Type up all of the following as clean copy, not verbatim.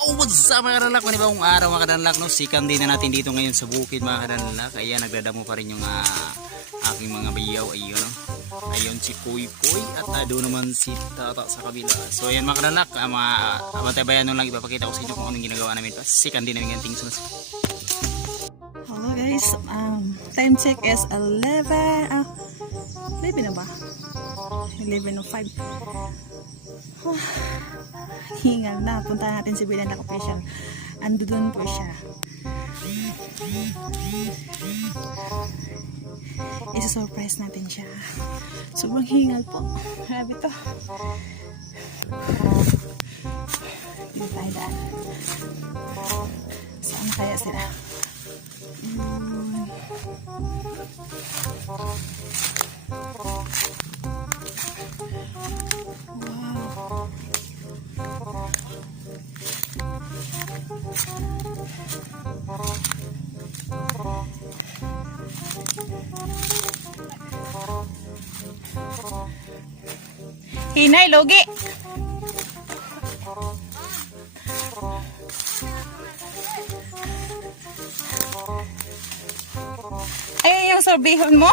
What's up mga kadalak? Manibawang araw mga kadalak, no? Second day na natin dito ngayon sa bukid mga kadalak. Kaya nagdadamo pa rin yung aking mga bayaw. Ayun, no? Ayun si Kuy Kuy at doon naman si Tata sa kabila. So ayan mga kadalak, abantay-bayan lang ipapakita ko sa inyo kung anong ginagawa namin pa. Second day namin ganting sunas. Hello guys, time check is 11 na ba? 11:05. Hingal na, punta natin si Bilan Lac Official. Ando doon po siya. Isa-surprise natin siya. Sobrang hingal po. Grabe to. Dito tayo daan. Saan kaya sila? Hinay, logi. Ay, yung sorbihon mo?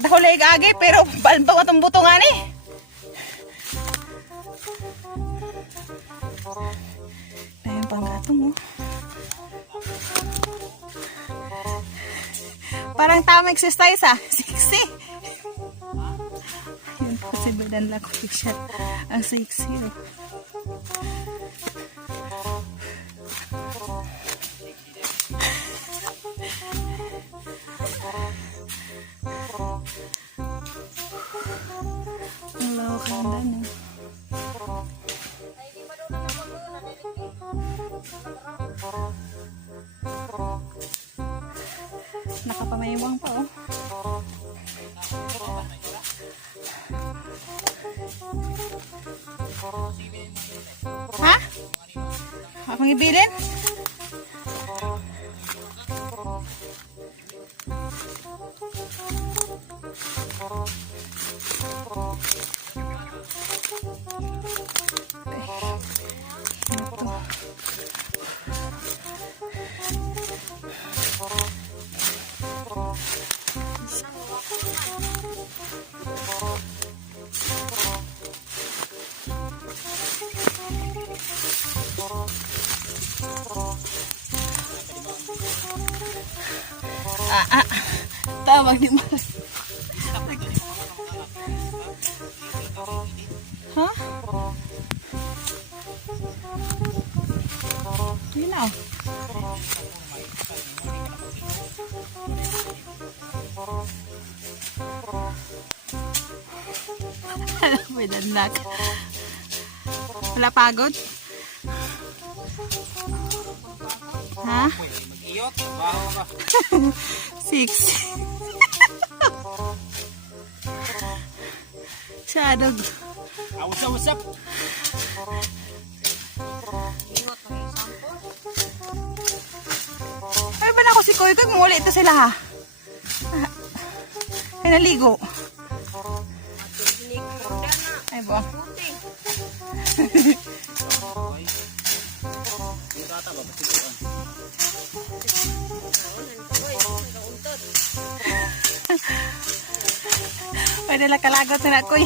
Dako laig agi, pero balbaw atong buto nga ni. Ayun pang gatong mo. Parang tamang exercise Sexy. Yun po si Bilan Lac Official. Ang sexy. Ang lawak ang dano. Nakapamaywang pa Ha? Akong ibilin? Tawag di mo. Ha? Yun na. Bilan Lac. Wala pagod? Ha? Six. Sadog. What's up? Ay ba na ako si Koy Koy? Muli ito sila ha. Ay naligo. Ay ba? Pwede lang kalagot na Koy.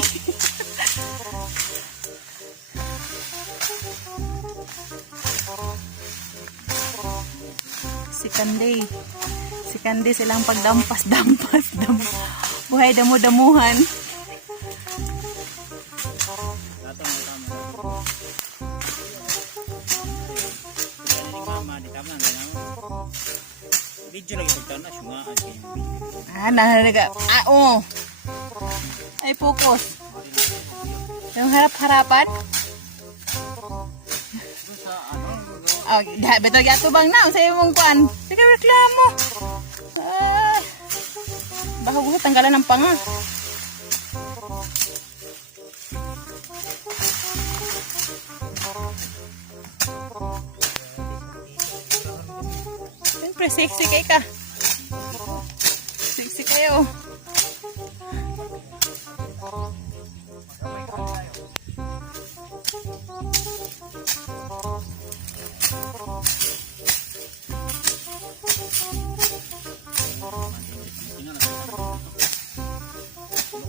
Si Candy silang pagdampas. Buhay damo-damuhan. Video lagi pagtana syungaan Nahalaga. Ay focus. Yung harap-harapan. Beto gato bang na sa imong kuan. Sige reklamo. Baka gusto tanggalan ng panga. Siyempre sexy ka. Sexy kayo.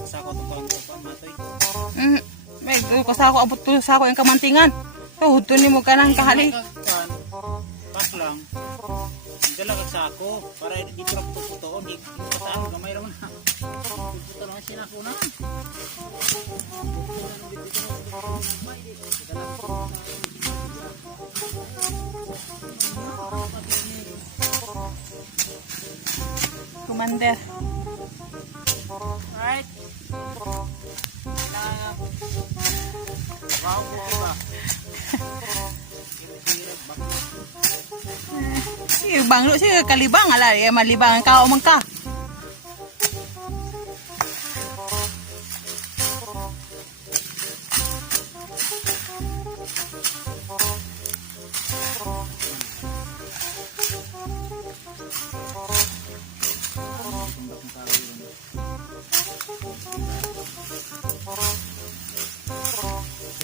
Sako to pang matoy. May kasako abot to sako yung kamantingan. Tuhod to ni mo ka ng kahali. Pas lang. Dala ka sako para dito ra puto di pataan gamay ra man. Puto lang sina ko na. Commander. Right. Wow, ba. Si banglo si kalibang ala ya malibang ka o man ka.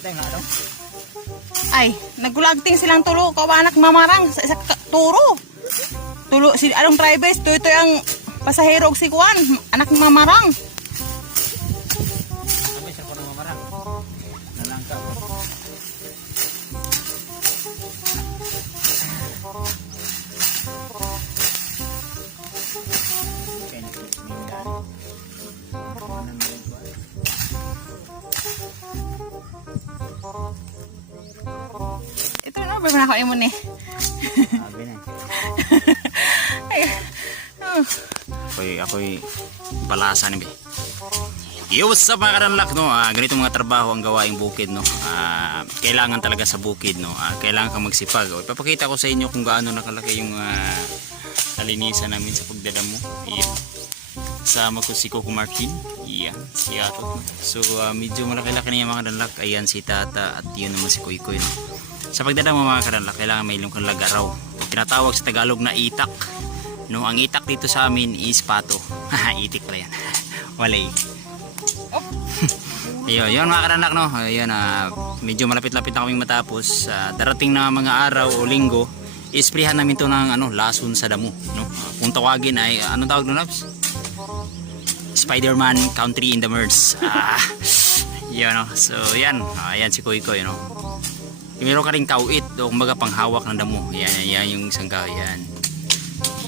Kita nga daw. Ay, nagulagting silang tulo kawanak mamarang sa isa turo. Tulo si anong drivers to ito ang pasahero og si Kuan, anak mamarang. Sabay sa kono mamarang. Nalangka. Okay na mindan. Ito na ba na ako imo ni? Sabi na. Ay. Oh. Ako'y balasa ni be. Yo, what's up mga karanlak, no? Ganito mga trabaho ang gawaing bukid, no? Kailangan talaga sa bukid, no? Kailangan kang magsipag. Ipapakita ko sa inyo kung gaano nakalaki yung kalinisan namin sa pagdadamo. Iyan. Sama ko si Coco Martin. Iyan, si Atot, no? So, medyo malaki-laki na yung mga karanlak. Ayan si Tata at yun naman si Koy Koy, no? Sa pagdadamo mga karanlak, kailangan may ilong kang lagaraw. Tinatawag sa Tagalog na itak. No, ang itak dito sa amin is pato. Itik pala yan. Walay. Ayun mga karanak, no. Ayun, medyo malapit-lapit na kaming matapos. Darating na mga araw o linggo, isprihan namin to ng lason sa damo, no. Kung tawagin ay anong tawag doon, Labs? Spider-Man Country in the Merge. Yun, no. So yan, ayan si Koy Koy, no. Meron ka rin kauit o kumbaga panghawak ng damo. Yan yung isang kahoy.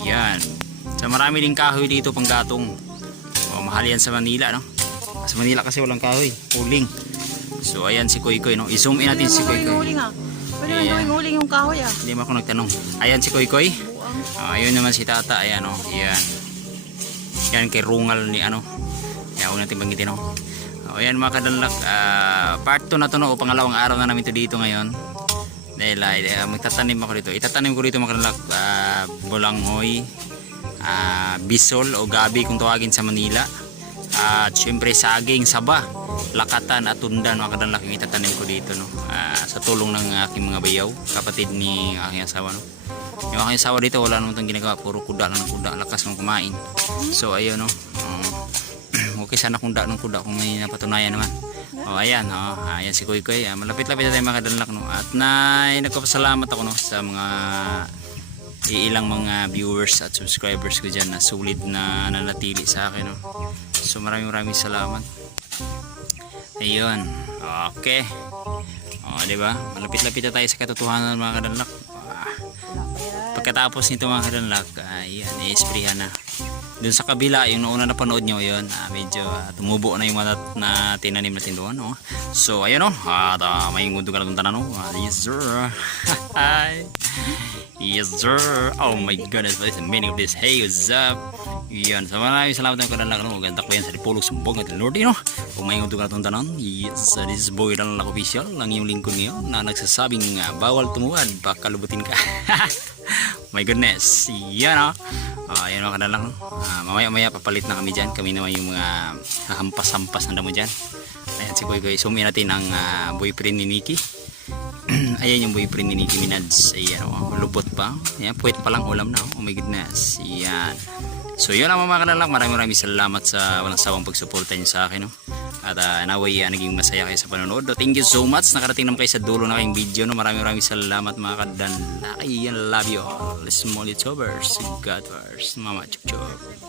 Yan. So marami din kahoy dito pang gatong. Mahal yan sa Manila, no. Sa Manila kasi walang kahoy, uling. So ayan si Koy Koy, no. I-zoom in natin si Koy Koy. Pwede man uling yung kahoy ah. Hindi mo ako nagtanong. Ayan si Koy Koy. Ayun naman si Tata, ayan, no. Yan. Yan kay Rungal ni ano. Yan, huwag natin banggitin, no. Ayan mga kadanlak, part 2 na to, no. Pangalawang araw na namin to dito ngayon. Dahil magtatanim ako dito. Itatanim ko dito mga kadanlak, bulanghoy, bisol o gabi kung tawagin sa Manila. At syempre saging, saba, lakatan at tundan mga kadanlak yung itatanim ko dito, no. Sa tulong ng aking mga bayaw, kapatid ni aking asawa, no. Yung aking asawa dito wala naman itong ginagawa, puro kuda lang ng kuda, lakas mong kumain. So ayun, no. Okay sana kuda ng kuda kung may napatunayan naman. Ayan, ayan si Koy Koy. Malapit-lapit na tayo mga kadanlak, no. At nagpapasalamat ako, no, sa mga ilang mga viewers at subscribers ko dyan na sulit na nanatili sa akin, no. So maraming salamat. Ayun. Okay. Diba? Malapit-lapit na tayo sa katotohanan mga kadanlak. Pagkatapos nito mga kadanlak, ayan, i-sprayhan na. Doon sa kabila, yung nauna na panood nyo, yun, medyo tumubo na yung mga na tinanim natin doon, no? So ayun, no. At may ngundo ka na itong tanan, no. Yes sir. Hi. Yes sir. Oh my goodness, what is the meaning of this? Hey, what's up? Yan, sa maraming salamat ng kadanlak, no. Maganda ko yan sa Dipolog Sumbong at Lord, no. Kung may ngundo ka na itong tanan, yes, this is Boy Danlak Official, ang iyong lingkod ngayon na nagsasabing bawal tumuwad, baka lubutin ka. My goodness. Yan, no. Ayan mga kadanlak, no. Mamaya papalit na kami dyan. Kami naman yung mga hampas-hampas na damo dyan. Ayan si Koy Koy. Sumi natin ang boyfriend ni Nikki. Ayan yung boyfriend ni Nikki Minaj. Ayan, lupot pa. Ayan, puwet pa lang ulam na. Oh my goodness. Ayan. So yun lang mga kadanlak. Maraming salamat sa walang sawang pagsuporta niyo sa akin, no. At naway naging masaya kayo sa panonood. Thank you so much. Nakarating naman kayo sa dulo na kayong video, no. Maraming salamat mga kadanlak. Ayan, love you all. Small YouTubers. God first. Mama Chup Chup.